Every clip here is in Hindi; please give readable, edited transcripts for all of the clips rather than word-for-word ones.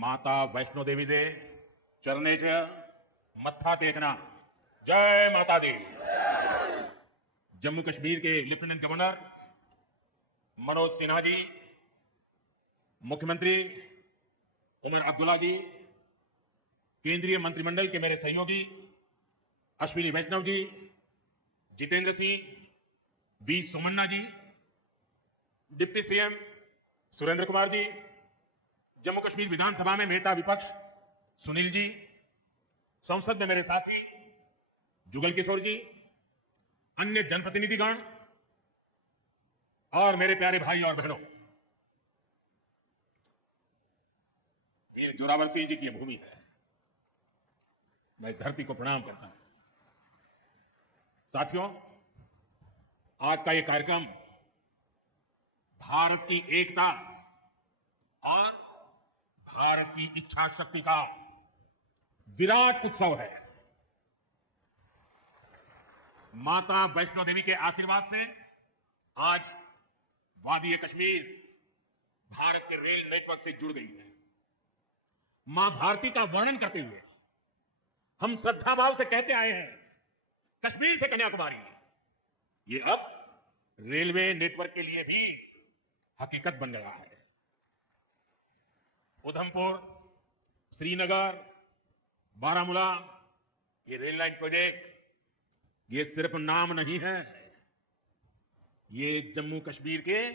माता वैष्णो देवी दे चरणे च मत्था टेकना। जय माता दी। जम्मू कश्मीर के लेफ्टिनेंट गवर्नर मनोज सिन्हा जी, मुख्यमंत्री उमर अब्दुल्ला जी, केंद्रीय मंत्रिमंडल के मेरे सहयोगी Ashwini Vaishnaw ji, Jitendra Singh, V Somanna ji, deputy CM Surendra Kumar ji, Jammu Kashmir विधानसभा में नेता विपक्ष सुनील जी, संसद में मेरे साथी जुगल किशोर जी, अन्य जनप्रतिनिधिगण और मेरे प्यारे भाई और बहनों, ये जोरावर सिंह जी की भूमि है। मैं धरती को प्रणाम करता हूं। साथियों, आज का ये कार्यक्रम भारत की एकता और भारत की इच्छा शक्ति का विराट उत्सव है। माता वैष्णो देवी के आशीर्वाद से आज वादी कश्मीर भारत के रेल नेटवर्क से जुड़ गई है। मां भारती का वर्णन करते हुए हम श्रद्धा भाव से कहते आए हैं, कश्मीर से कन्याकुमारी, ये अब रेलवे नेटवर्क के लिए भी हकीकत बन गया है। उधमपुर, श्रीनगर, बारामूला, ये रेल लाइन प्रोजेक्ट ये सिर्फ नाम नहीं है, ये जम्मू कश्मीर के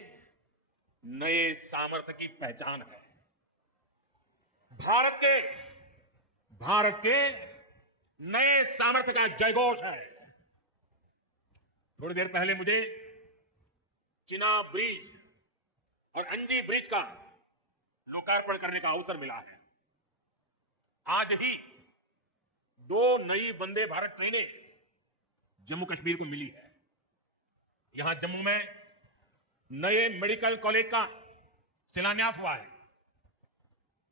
नए सामर्थ्य की पहचान है। भारत के नए सामर्थ्य का जयघोष है। थोड़ी देर पहले मुझे चिनाब ब्रिज और अंजी ब्रिज का लोकार्पण करने का अवसर मिला है। आज ही 2 नई वंदे भारत ट्रेनें जम्मू कश्मीर को मिली है। यहां जम्मू में नए मेडिकल कॉलेज का शिलान्यास हुआ है।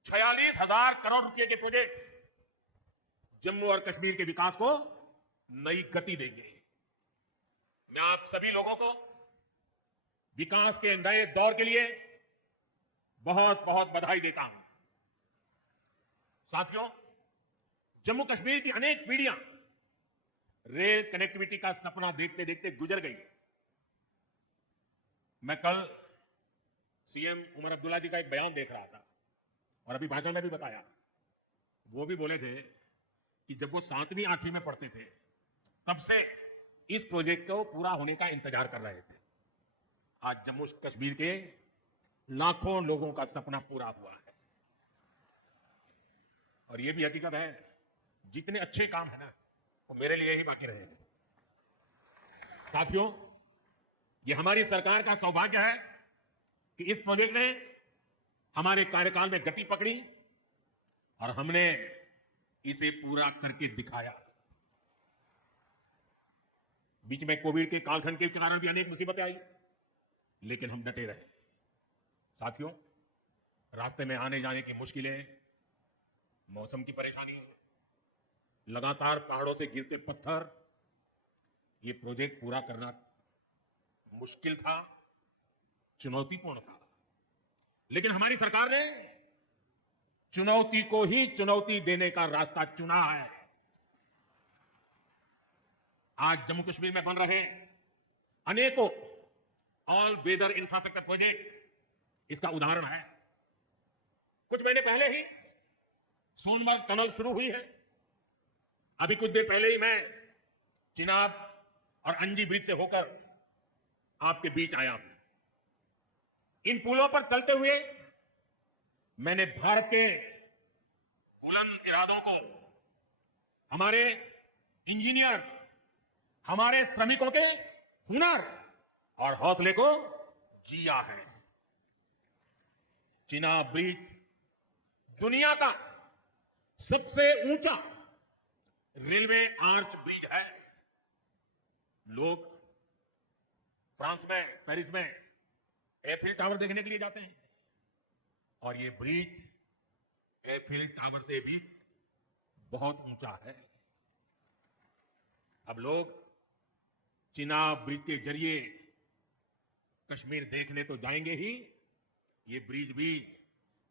46,000 करोड़ रुपए के प्रोजेक्ट्स जम्मू और कश्मीर के विकास को नई गति देंगे। मैं आप सभी लोगों को विकास के नए दौर के लिए बहुत बहुत बधाई देता हूं। साथियों, जम्मू कश्मीर की अनेक पीढ़ियां रेल कनेक्टिविटी का सपना देखते देखते गुजर गई। मैं कल सीएम उमर अब्दुल्ला जी का एक बयान देख रहा था और अभी भाषण में भी बताया। वो भी बोले थे कि जब वो 7वीं 8वीं में पढ़ते थे तब से इस प्रोजेक्ट को पूरा होने का इंतजार कर रहे थे। आज जम्मू कश्मीर के लाखों लोगों का सपना पूरा हुआ है। और यह भी हकीकत है, जितने अच्छे काम है ना, वो मेरे लिए ही बाकी रहे हैं। साथियों, यह हमारी सरकार का सौभाग्य है कि इस प्रोजेक्ट ने हमारे कार्यकाल में गति पकड़ी और हमने इसे पूरा करके दिखाया। बीच में कोविड के कालखंड के कारण भी अनेक मुसीबतें आई, लेकिन हम डटे रहे। साथियों, रास्ते में आने जाने की मुश्किलें, मौसम की परेशानी, लगातार पहाड़ों से गिरते पत्थर, ये प्रोजेक्ट पूरा करना मुश्किल था, चुनौतीपूर्ण था। लेकिन हमारी सरकार ने चुनौती को ही चुनौती देने का रास्ता चुना है। आज जम्मू कश्मीर में बन रहे अनेकों ऑल वेदर इंफ्रास्ट्रक्चर प्रोजेक्ट इसका उदाहरण है। कुछ महीने पहले ही सोनमर्ग टनल शुरू हुई है। अभी कुछ देर पहले ही मैं चिनाब और अंजी ब्रिज से होकर आपके बीच आया हूं। इन पुलों पर चलते हुए मैंने भारत के बुलंद इरादों को, हमारे इंजीनियर्स, हमारे श्रमिकों के हुनर और हौसले को जिया है। चिनाब ब्रिज दुनिया का सबसे ऊंचा रेलवे आर्च ब्रिज है। लोग फ्रांस में, पेरिस में एफिल टावर देखने के लिए जाते हैं और ये ब्रिज एफिल टावर से भी बहुत ऊंचा है। अब लोग चिनाब ब्रिज के जरिए कश्मीर देखने तो जाएंगे ही, ये ब्रिज भी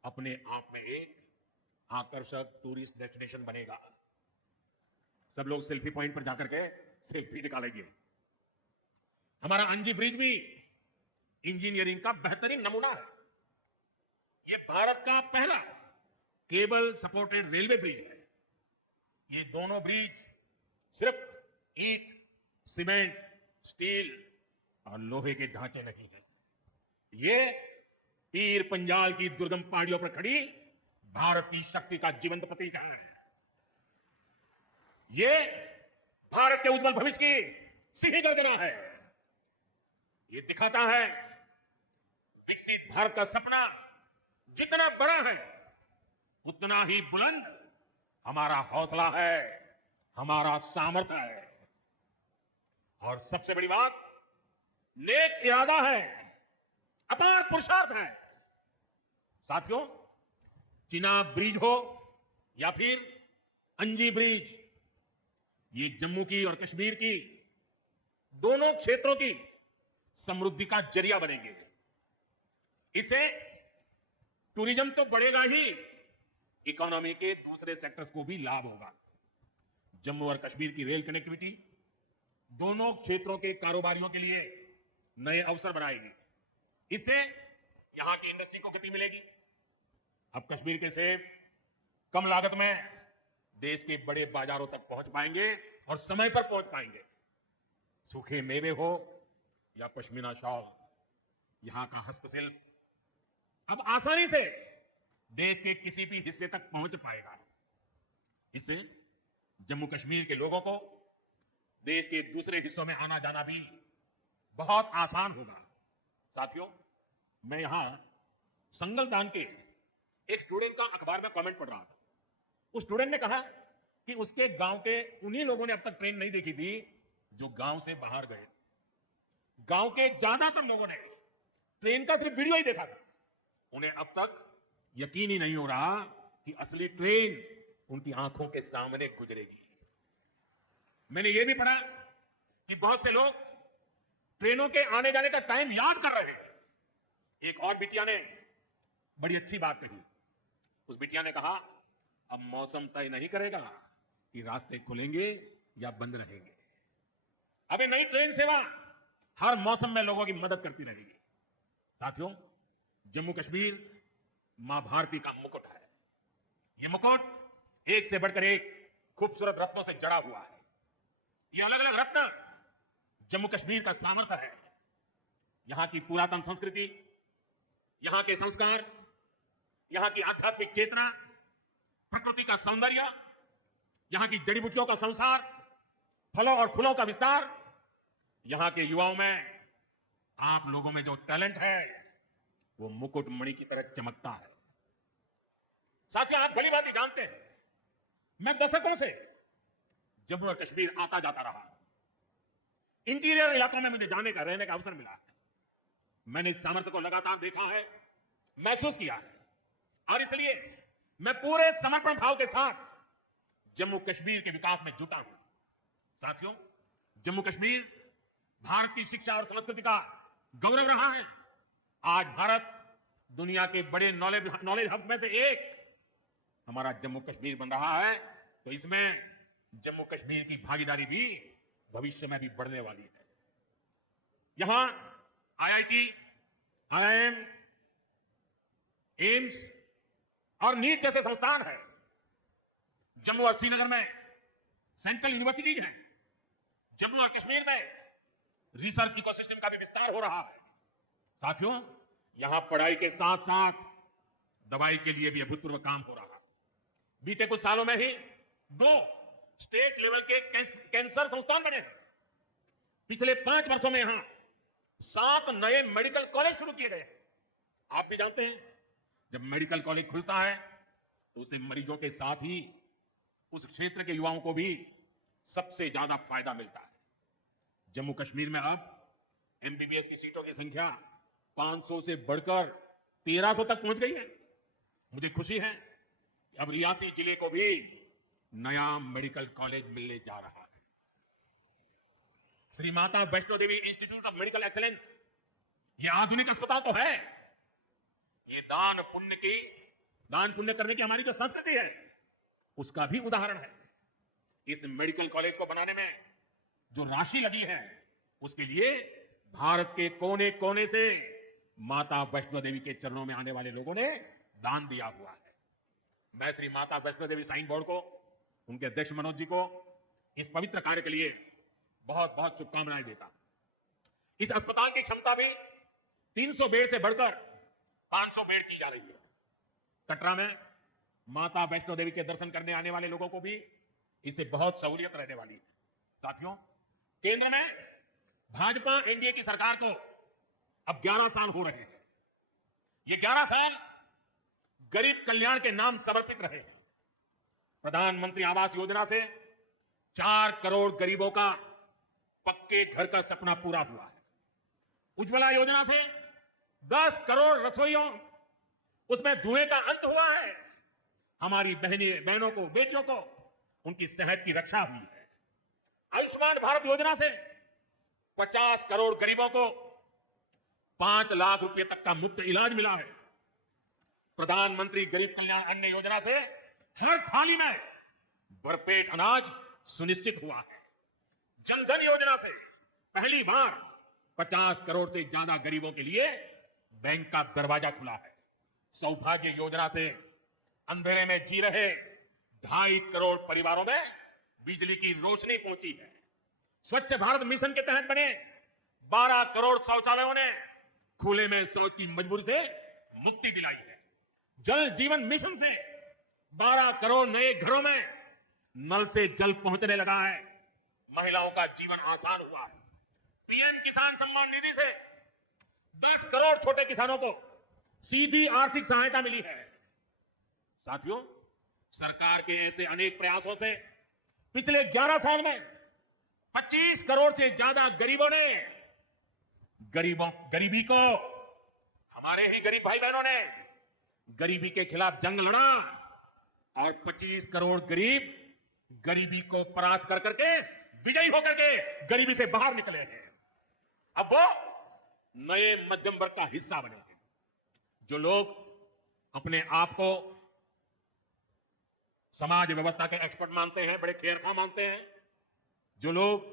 अपने आप में एक आकर्षक टूरिस्ट डेस्टिनेशन बनेगा। सब लोग सेल्फी पॉइंट पर जाकर के सेल्फी निकालेंगे। हमारा अंजी ब्रिज भी इंजीनियरिंग का बेहतरीन नमूना है। यह भारत का पहला केबल सपोर्टेड रेलवे ब्रिज है। ये दोनों ब्रिज सिर्फ ईंट, सीमेंट, स्टील और लोहे के ढांचे नहीं है। ये पीर पंजाल की दुर्गम पहाड़ियों पर खड़ी भारत की शक्ति का जीवंत प्रतीक है। ये भारत के उज्जवल भविष्य की सिंह गर्जना है। ये दिखाता है विकसित भारत का सपना जितना बड़ा है उतना ही बुलंद हमारा हौसला है, हमारा सामर्थ्य है। और सबसे बड़ी बात, नेक इरादा है, अपार पुरुषार्थ है। साथियों, चिनाब ब्रिज हो या फिर अंजी ब्रिज, ये जम्मू की और कश्मीर की दोनों क्षेत्रों की समृद्धि का जरिया बनेंगे। इससे टूरिज्म तो बढ़ेगा ही, इकोनॉमी के दूसरे सेक्टर्स को भी लाभ होगा। जम्मू और कश्मीर की रेल कनेक्टिविटी दोनों क्षेत्रों के कारोबारियों के लिए नए अवसर बनाएगी। इससे यहां की इंडस्ट्री को गति मिलेगी। अब कश्मीर के सेब कम लागत में देश के बड़े बाजारों तक पहुंच पाएंगे और समय पर पहुंच पाएंगे। सूखे मेवे हो या पश्मीना शॉल, यहां का हस्तशिल्प अब आसानी से देश के किसी भी हिस्से तक पहुंच पाएगा। इससे जम्मू कश्मीर के लोगों को देश के दूसरे हिस्सों में आना जाना भी बहुत आसान होगा। साथियों, मैं यहां संगलदान के एक स्टूडेंट का अखबार में कमेंट पढ़ रहा था। उस स्टूडेंट ने कहा कि उसके गांव के उन्हीं लोगों ने अब तक ट्रेन नहीं देखी थी जो गांव से बाहर गए थे। गांव के ज्यादातर लोगों ने ट्रेन का सिर्फ वीडियो ही देखा था। उन्हें अब तक यकीन ही नहीं हो रहा कि असली ट्रेन उनकी आंखों के सामने गुजरेगी। मैंने यह भी पढ़ा कि बहुत से लोग ट्रेनों के आने जाने का टाइम याद कर रहे हैं। एक और बिटिया ने बड़ी अच्छी बात कही। उस बिटिया ने कहा, अब मौसम तय नहीं करेगा कि रास्ते खुलेंगे या बंद रहेंगे। अभी नई ट्रेन सेवा हर मौसम में लोगों की मदद करती रहेगी। साथियों, जम्मू कश्मीर मां भारती का मुकुट है। यह मुकुट एक से बढ़कर एक खूबसूरत रत्नों से जड़ा हुआ है। ये अलग अलग रत्न जम्मू कश्मीर का सामर्थ्य है। यहां की पुरातन संस्कृति, यहां के संस्कार, यहां की आध्यात्मिक चेतना, प्रकृति का सौंदर्य, यहां की जड़ी बूटियों का संसार, फलों और फूलों का विस्तार, यहां के युवाओं में, आप लोगों में जो टैलेंट है वो मुकुट मणि की तरह चमकता है। साथियों, आप भली भांति जानते हैं, मैं दशकों से जम्मू और कश्मीर आता जाता रहा। इंटीरियर इलाकों में मुझे जाने का, रहने का अवसर मिला है। मैंने इस सामर्थ्य को लगातार देखा है, महसूस किया है, और इसलिए मैं पूरे समर्पण भाव के साथ जम्मू कश्मीर के विकास में जुटा हूं। साथियों, जम्मू कश्मीर भारत की शिक्षा और संस्कृति का गौरव रहा है। आज भारत दुनिया के बड़े नॉलेज हब में से एक हमारा जम्मू कश्मीर बन रहा है। तो इसमें जम्मू कश्मीर की भागीदारी भी भविष्य में भी बढ़ने वाली है। यहां आईआईटी, आईआईएम, एम्स और नीट जैसे संस्थान हैं। जम्मू और श्रीनगर में सेंट्रल यूनिवर्सिटीज हैं। जम्मू और कश्मीर में रिसर्च इकोसिस्टम का भी विस्तार हो रहा है। साथियों, यहां पढ़ाई के साथ साथ दवाई के लिए भी अभूतपूर्व काम हो रहा है। बीते कुछ सालों में ही 2 स्टेट लेवल के कैंसर संस्थान बने हैं। पिछले 5 वर्षों में यहां 7 नए मेडिकल कॉलेज शुरू किए गए। आप भी जानते हैं, जब मेडिकल कॉलेज खुलता है तो उसे मरीजों के साथ ही उस क्षेत्र के युवाओं को भी सबसे ज्यादा फायदा मिलता है। जम्मू कश्मीर में अब एमबीबीएस की सीटों की संख्या 500 से बढ़कर 1300 तक पहुंच गई है। मुझे खुशी है कि अब रियासी जिले को भी नया मेडिकल कॉलेज मिलने जा रहा है। Shri Mata Vaishno Devi institute of medical excellence, ये आधुनिक अस्पताल तो है, ये दान पुण्य की दान पुण्य करने की हमारी जो संस्कृति है उसका भी उदाहरण है। इस मेडिकल कॉलेज को बनाने में जो राशि लगी है उसके लिए भारत के कोने कोने से माता वैष्णो देवी के चरणों में आने वाले लोगों ने दान दिया हुआ है। मैं श्री माता वैष्णो देवी साइन बोर्ड को, उनके अध्यक्ष मनोज जी को इस पवित्र कार्य के लिए बहुत बहुत शुभकामनाएं देता हूं। इस अस्पताल की क्षमता भी 300 बेड से बढ़कर 500 बेड की जा रही है। कटरा में माता वैष्णो देवी के दर्शन करने आने वाले लोगों को भी इससे बहुत सहूलियत रहने वाली है। साथियों, केंद्र में भाजपा एनडीए की सरकार को अब 11 साल हो रहे हैं। ये 11 साल गरीब कल्याण के नाम समर्पित रहे हैं। प्रधानमंत्री आवास योजना से 4 करोड़ गरीबों का पक्के घर का सपना पूरा हुआ है। उज्ज्वला योजना से 10 करोड़ रसोइयों, उसमें धुएं का अंत हुआ है। हमारी बहनों को, बेटियों को उनकी सेहत की रक्षा हुई है। आयुष्मान भारत योजना से 50 करोड़ गरीबों को 5 लाख रुपए तक का मुफ्त इलाज मिला है। प्रधानमंत्री गरीब कल्याण अन्न योजना से हर थाली में भरपेट अनाज सुनिश्चित हुआ है। जनधन योजना से पहली बार 50 करोड़ से ज्यादा गरीबों के लिए बैंक का दरवाजा खुला है। सौभाग्य योजना से अंधेरे में जी रहे 2.5 करोड़ परिवारों में बिजली की रोशनी पहुंची है। स्वच्छ भारत मिशन के तहत बने 12 करोड़ शौचालयों ने खुले में शौच की मजबूरी से मुक्ति दिलाई है। जल जीवन मिशन से 12 करोड़ नए घरों में नल से जल पहुंचने लगा है। महिलाओं का जीवन आसान हुआ है। पीएम किसान सम्मान निधि से 10 करोड़ छोटे किसानों को सीधी आर्थिक सहायता मिली है। साथियों, सरकार के ऐसे अनेक प्रयासों से पिछले 11 साल में 25 करोड़ से ज्यादा गरीबों ने गरीबी को, हमारे ही गरीब भाई बहनों ने गरीबी के खिलाफ जंग लड़ा और 25 करोड़ गरीब गरीबी को परास्त कर करके विजयी होकर के गरीबी से बाहर निकले हैं। अब वो नए मध्यम वर्ग का हिस्सा बनेंगे। जो लोग अपने आप को समाज व्यवस्था के एक्सपर्ट मानते हैं, बड़े खेरखा मानते हैं, जो लोग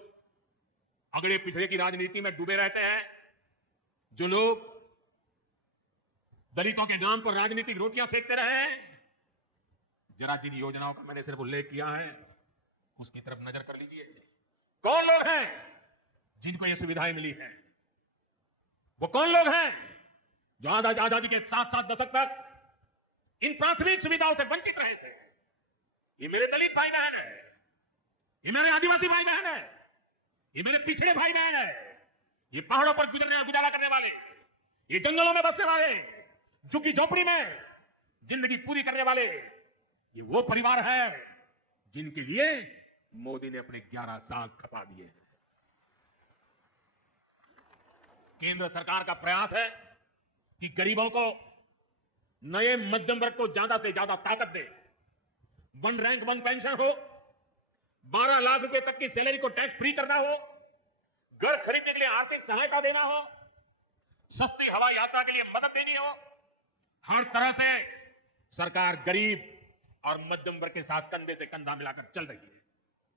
अगड़े पिछड़े की राजनीति में डूबे रहते हैं, जो लोग दलितों के नाम पर राजनीतिक रोटियां सेकते रहे हैं, जरा जिन योजनाओं का मैंने सिर्फ उल्लेख किया है उसकी तरफ नजर कर लीजिए। कौन लोग हैं जिनको ये सुविधाएं मिली हैं? वो कौन लोग हैं जो आजादी के 7 दशक तक इन प्राथमिक सुविधाओं से वंचित रहे थे? ये मेरे दलित भाई बहन है, ये मेरे आदिवासी भाई बहन है, ये मेरे पिछड़े भाई बहन है, ये पहाड़ों पर गुजारा करने वाले, ये जंगलों में बसने वाले, झुग्गी झोपड़ी में जिंदगी पूरी करने वाले, ये वो परिवार है जिनके लिए मोदी ने अपने 11 साल खपा दिए। केंद्र सरकार का प्रयास है कि गरीबों को, नए मध्यम वर्ग को ज्यादा से ज्यादा ताकत दे। 1 रैंक 1 पेंशन हो, 12 लाख रुपए तक की सैलरी को टैक्स फ्री करना हो, घर खरीदने के लिए आर्थिक सहायता देना हो, सस्ती हवाई यात्रा के लिए मदद देनी हो, हर तरह से सरकार गरीब और मध्यम वर्ग के साथ कंधे से कंधा मिलाकर चल रही है।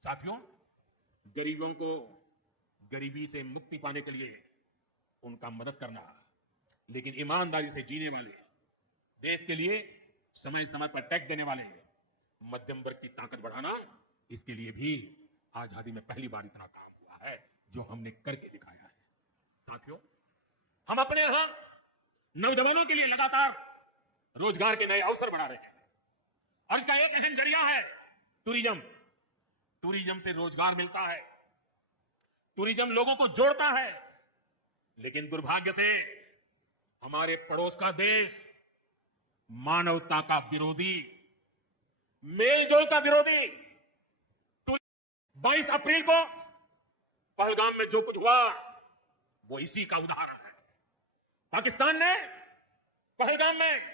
साथियों, गरीबों को गरीबी से मुक्ति पाने के लिए उनका मदद करना, लेकिन ईमानदारी से जीने वाले, देश के लिए समय समय पर टैक्स देने वाले मध्यम वर्ग की ताकत बढ़ाना, इसके लिए भी आजादी में पहली बार इतना काम हुआ है जो हमने करके दिखाया है। साथियों, हम अपने यहां नौजवानों के लिए लगातार रोजगार के नए अवसर बढ़ा रहे हैं और इसका एक अहम जरिया है टूरिज्म। टूरिज्म से रोजगार मिलता है, टूरिज्म लोगों को जोड़ता है, लेकिन दुर्भाग्य से हमारे पड़ोस का देश मानवता का विरोधी, मेलजोल का विरोधी। 22 अप्रैल को पहलगाम में जो कुछ हुआ वो इसी का उदाहरण है। पाकिस्तान ने पहलगाम में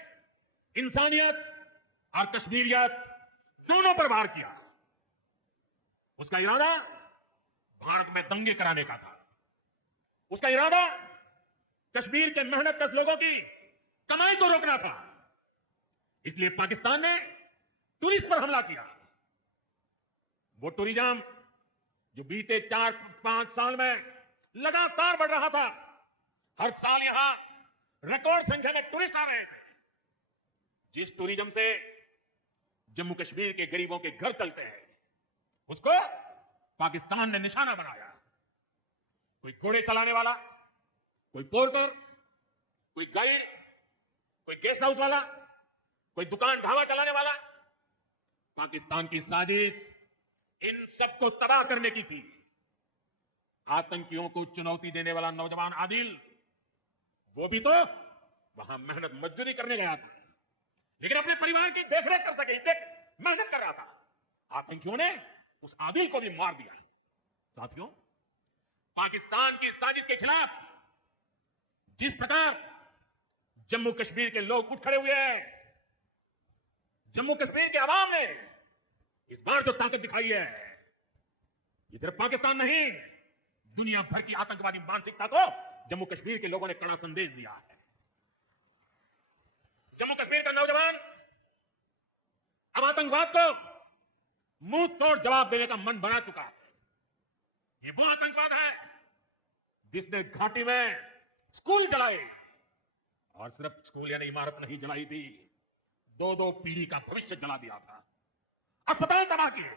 इंसानियत और कश्मीरियत दोनों पर वार किया। उसका इरादा भारत में दंगे कराने का था। उसका इरादा कश्मीर के मेहनतकश लोगों की कमाई को रोकना था। इसलिए पाकिस्तान ने टूरिस्ट पर हमला किया। वो टूरिज्म जो बीते 4-5 साल में लगातार बढ़ रहा था, हर साल यहां रिकॉर्ड संख्या में टूरिस्ट आ रहे थे, जिस टूरिज्म से जम्मू कश्मीर के गरीबों के घर चलते हैं, उसको पाकिस्तान ने निशाना बनाया। कोई घोड़े चलाने वाला, कोई पोर्टर, कोई गाइड, कोई गेस्ट हाउस वाला, कोई दुकान ढाबा चलाने वाला, पाकिस्तान की साजिश इन सबको तबाह करने की थी। आतंकियों को चुनौती देने वाला नौजवान आदिल, वो भी तो वहां मेहनत मजदूरी करने गया था, लेकिन अपने परिवार की देखरेख कर सके इसलिए मेहनत कर रहा था। आतंकियों ने उस आदिल को भी मार दिया। साथियों, पाकिस्तान की साजिश के खिलाफ जिस प्रकार जम्मू कश्मीर के लोग उठ खड़े हुए हैं, जम्मू कश्मीर के आवाम ने इस बार जो ताकत दिखाई है, ये सिर्फ पाकिस्तान नहीं, दुनिया भर की आतंकवादी मानसिकता को जम्मू कश्मीर के लोगों ने कड़ा संदेश दिया है। जम्मू कश्मीर का नौजवान अब आतंकवाद को मुंह तोड़ जवाब देने का मन बना चुका है। ये वो आतंकवाद है जिसने घाटी में स्कूल जलाए, और सिर्फ स्कूल यानी इमारत नहीं जलाई थी, 2-2 पीढ़ी का भविष्य जला दिया था। अस्पताल तबाह किए,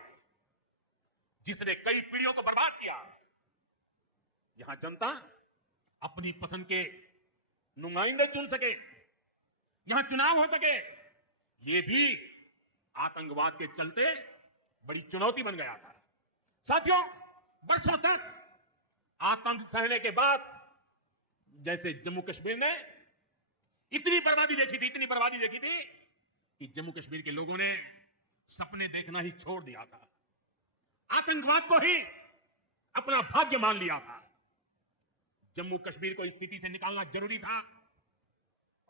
जिसने कई पीढ़ियों को बर्बाद किया। यहां जनता अपनी पसंद के नुमाइंदे चुन सके, यहां चुनाव हो सके, ये भी आतंकवाद के चलते बड़ी चुनौती बन गया था। साथियों, वर्षों तक आतंक सहने के बाद जैसे जम्मू कश्मीर ने इतनी बर्बादी देखी थी कि जम्मू कश्मीर के लोगों ने सपने देखना ही छोड़ दिया था, आतंकवाद को ही अपना भाग्य मान लिया था। जम्मू कश्मीर को इस स्थिति से निकालना जरूरी था,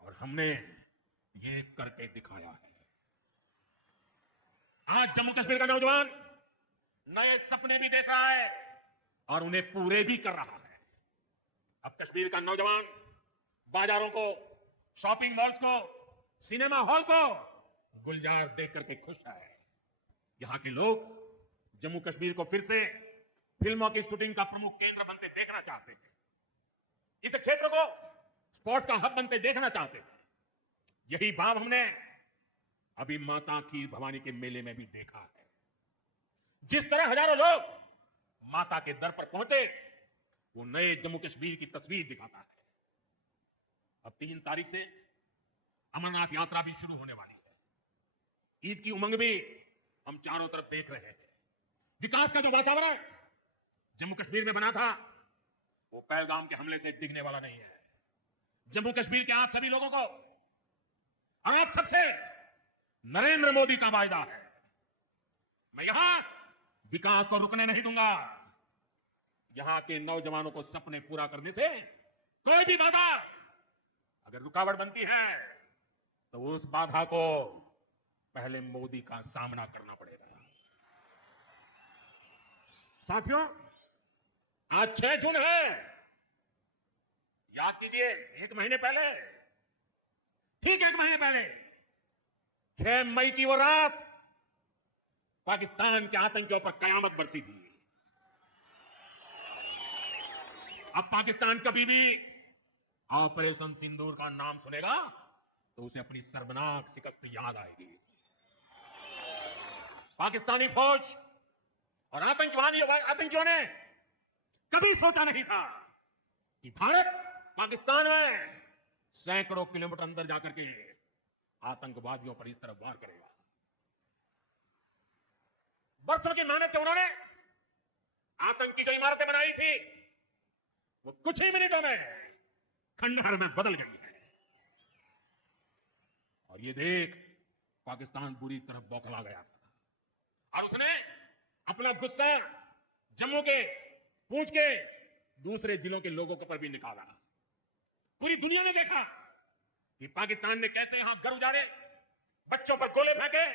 और हमने ये करके दिखाया है। आज जम्मू कश्मीर का नौजवान नए सपने भी देख रहा है और उन्हें पूरे भी कर रहा है। अब कश्मीर का नौजवान बाजारों को, शॉपिंग मॉल्स को, सिनेमा हॉल को गुलजार देख करके खुश है। यहां के लोग जम्मू कश्मीर को फिर से फिल्मों की शूटिंग का प्रमुख केंद्र बनते देखना चाहते हैं, इस क्षेत्र को स्पोर्ट्स का हब बनते देखना चाहते हैं। यही भाव हमने अभी माता खीर भवानी के मेले में भी देखा है। जिस तरह हजारों लोग माता के दर पर पहुंचे, वो नए जम्मू कश्मीर की तस्वीर दिखाता है। अब 3 तारीख से अमरनाथ यात्रा भी शुरू होने वाली है। ईद की उमंग भी हम चारों तरफ देख रहे हैं। विकास का जो वातावरण जम्मू कश्मीर में बना था, वो पहलगाम के हमले से डिगने वाला नहीं है। जम्मू कश्मीर के आप सभी लोगों को और आप सबसे नरेंद्र मोदी का वायदा है, मैं यहां विकास को रुकने नहीं दूंगा। यहां के नौजवानों को सपने पूरा करने से कोई भी बाधा अगर रुकावट बनती है, तो उस बाधा को पहले मोदी का सामना करना पड़ेगा। साथियों, आज 6 जून है। याद कीजिए, 1 महीने पहले, ठीक 1 महीने पहले 6 मई की वो रात पाकिस्तान के आतंकियों पर कयामत बरसी थी। अब पाकिस्तान कभी भी ऑपरेशन सिंदूर का नाम सुनेगा तो उसे अपनी शर्मनाक शिकस्त याद आएगी। पाकिस्तानी फौज और आतंकियों ने कभी सोचा नहीं था कि भारत पाकिस्तान में सैकड़ों किलोमीटर अंदर जाकर के आतंकवादियों पर इस तरह वार करेगा। बरसों की मेहनत से उन्होंने आतंकी जो इमारतें बनाई थी, वो कुछ ही मिनटों में खंडहर में बदल गई है। और ये देख पाकिस्तान बुरी तरह बौखला गया था, और उसने अपना गुस्सा जम्मू के, पूंछ के दूसरे जिलों के लोगों के पर भी निकाला। पूरी दुनिया ने देखा कि पाकिस्तान ने कैसे यहां घर उजाड़े, बच्चों पर गोले फेंके,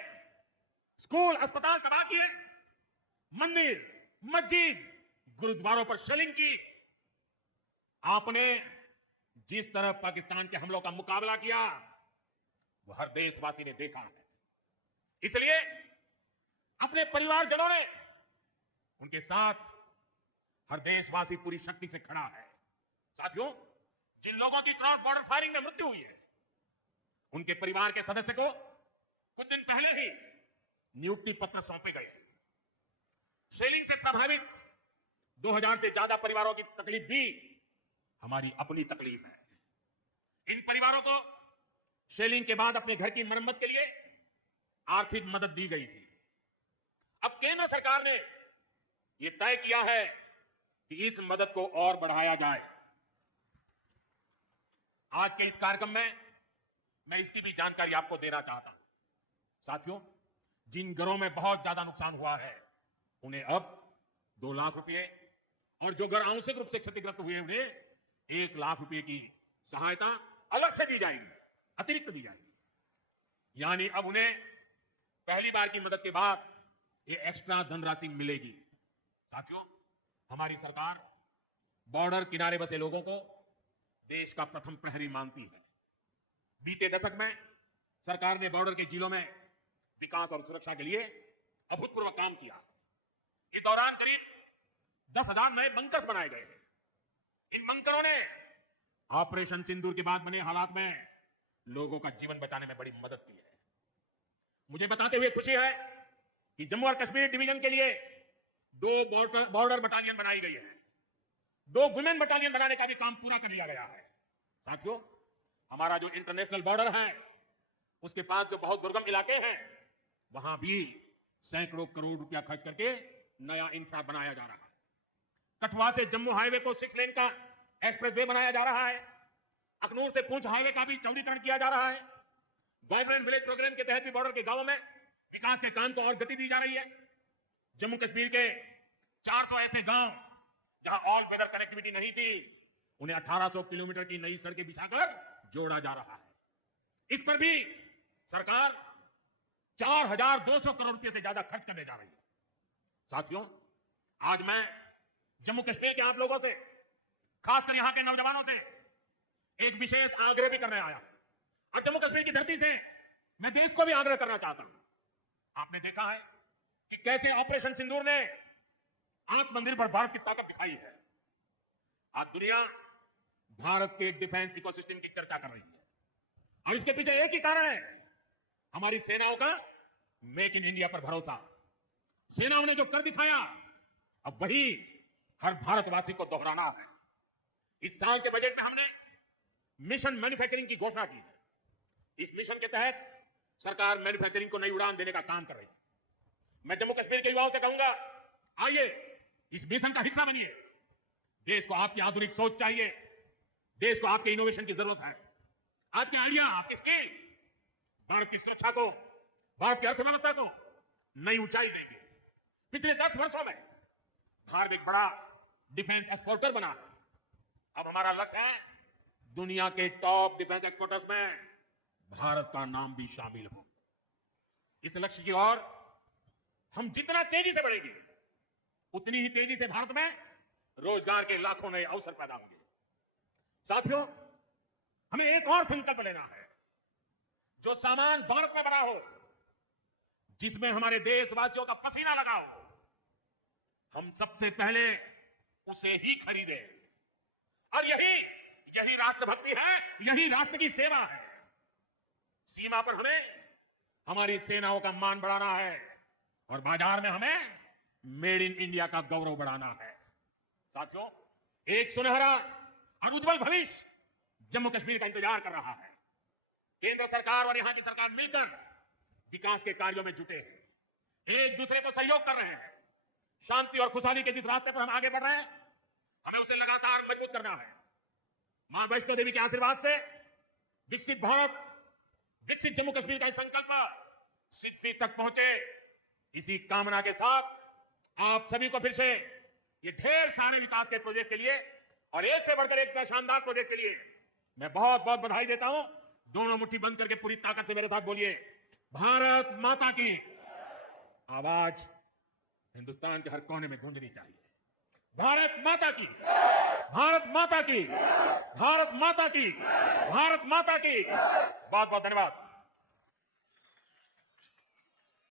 स्कूल अस्पताल तबाह किए, मंदिर, मस्जिद, गुरुद्वारों पर शेलिंग की। आपने जिस तरह पाकिस्तान के हमलों का मुकाबला किया, वो हर देशवासी ने देखा है। इसलिए अपने परिवारजनों ने उनके साथ हर देशवासी पूरी शक्ति से खड़ा है। साथियों, जिन लोगों की क्रॉस बॉर्डर फायरिंग में मृत्यु हुई है, उनके परिवार के सदस्य को कुछ दिन पहले ही नियुक्ति पत्र सौंपे गए। शेलिंग से प्रभावित 2000 से ज्यादा परिवारों की तकलीफ भी हमारी अपनी तकलीफ है। इन परिवारों को शेलिंग के बाद अपने घर की मरम्मत के लिए आर्थिक मदद दी गई थी। अब केंद्र सरकार ने यह तय किया है कि इस मदद को और बढ़ाया जाए। आज के इस कार्यक्रम में मैं इसकी भी जानकारी आपको देना चाहता हूं। साथियों, जिन घरों में बहुत ज्यादा नुकसान हुआ है, उन्हें अब 2 लाख रुपए, और जो घर आंशिक रूप से क्षतिग्रस्त हुए उन्हें 1 लाख रुपए की सहायता अलग से दी जाएगी, अतिरिक्त दी जाएगी। यानी अब उन्हें पहली बार की मदद के बाद ये एक्स्ट्रा धनराशि मिलेगी। साथियों, हमारी सरकार बॉर्डर किनारे बसे लोगों को देश का प्रथम प्रहरी मानती है। बीते दशक में सरकार ने बॉर्डर के जिलों में विकास और सुरक्षा के लिए अभूतपूर्व काम किया। इस दौरान करीब 10,000 नए बंकर्स बनाए गए। इन बंकरों ने ऑपरेशन सिंदूर के बाद बने हालात में लोगों का जीवन बचाने में बड़ी मदद की है। मुझे बताते हुए खुशी है कि जम्मू और कश्मीर डिवीजन के लिए 2 बॉर्डर बटालियन बनाई गई है। 2 वुमेन बटालियन बनाने का भी काम पूरा कर लिया गया है। साथियों, हमारा जो इंटरनेशनल बॉर्डर है, उसके पास जो बहुत दुर्गम इलाके हैं, वहां भी सैकड़ों करोड़ रुपया खर्च करके नया इंफ्रा बनाया जा रहा है। कठुआ से जम्मू हाईवे को 6 लेन का एक्सप्रेसवे बनाया जा रहा है। अखनूर से पुंछ हाईवे का भी चौड़ीकरण किया जा रहा है। वाइब्रेंट विलेज प्रोग्राम के तहत भी बॉर्डर के गांवों में विकास के काम को और गति दी जा रही है। जम्मू कश्मीर के 400 ऐसे गांव जहां ऑल वेदर कनेक्टिविटी नहीं थी, उन्हें 1800 किलोमीटर की नई सड़कें बिछाकर जोड़ा जा रहा है। इस पर भी सरकार 4200 करोड़ रुपए से ज्यादा खर्च करने जा रही है। साथियों, आज मैं जम्मू कश्मीर के आप लोगों से, खासकर यहां के नौजवानों से एक विशेष आग्रह भी करने आया, और जम्मू कश्मीर की धरती से मैं देश को भी आग्रह करना चाहता हूं। आपने देखा है कि कैसे ऑपरेशन सिंदूर ने आत्मनिर्भर भारत की ताकत दिखाई है। आज दुनिया भारत के डिफेंस इकोसिस्टम की चर्चा कर रही है, और इसके पीछे एक ही कारण है, हमारी सेनाओं का मेक इन इंडिया पर भरोसा। सेनाओं ने जो कर दिखाया, अब वही हर भारतवासी को दोहराना है। इस साल के बजट में हमने मिशन मैन्युफैक्चरिंग की घोषणा की है। इस मिशन के तहत सरकार मैन्युफैक्चरिंग को नई उड़ान देने का काम कर रही है। मैं जम्मू कश्मीर के युवाओं से कहूंगा, आइए इस मिशन का हिस्सा बनिए। देश को आपकी आधुनिक सोच चाहिए, देश को आपके इनोवेशन की जरूरत है, आपके आइडिया, आपकी स्किल भारत की सुरक्षा को, भारत की अर्थव्यवस्था को नई ऊंचाई देंगे। पिछले 10 वर्षों में भारत एक बड़ा डिफेंस एक्सपोर्टर बना है। अब हमारा लक्ष्य है दुनिया के टॉप डिफेंस एक्सपोर्टर्स में भारत का नाम भी शामिल हो। इस लक्ष्य की ओर हम जितना तेजी से बढ़ेंगे, उतनी ही तेजी से भारत में रोजगार के लाखों नए अवसर पैदा होंगे। साथियों, हमें एक और संकल्प लेना है, जो सामान भारत में बना हो, जिसमें हमारे देशवासियों का पसीना लगा हो, हम सबसे पहले उसे ही खरीदें। और यही राष्ट्रभक्ति है, यही राष्ट्र की सेवा है। सीमा पर हमें हमारी सेनाओं का मान बढ़ाना है, और बाजार में हमें मेड इन इंडिया का गौरव बढ़ाना है। साथियों, एक सुनहरा और उज्जवल भविष्य जम्मू कश्मीर का इंतजार कर रहा है। केंद्र सरकार और यहां की सरकार मिलकर विकास के कार्यों में जुटे हैं, एक दूसरे को सहयोग कर रहे हैं। शांति और खुशहाली के जिस रास्ते पर हम आगे बढ़ रहे हैं, हमें उसे लगातार मजबूत करना है। मां वैष्णो देवी के आशीर्वाद से विकसित भारत, विकसित जम्मू कश्मीर का यह संकल्प सिद्धि तक पहुंचे, इसी कामना के साथ आप सभी को फिर से ये ढेर सारे विकास के प्रोजेक्ट के लिए, और एक से बढ़कर एक शानदार प्रोजेक्ट के लिए मैं बहुत बहुत बधाई देता हूं। दोनों मुट्ठी बंद करके पूरी ताकत से मेरे साथ बोलिए, भारत माता की। आवाज हिंदुस्तान के हर कोने में गूंजनी चाहिए। भारत माता की, भारत माता की, भारत माता की, भारत माता की। बहुत बहुत धन्यवाद।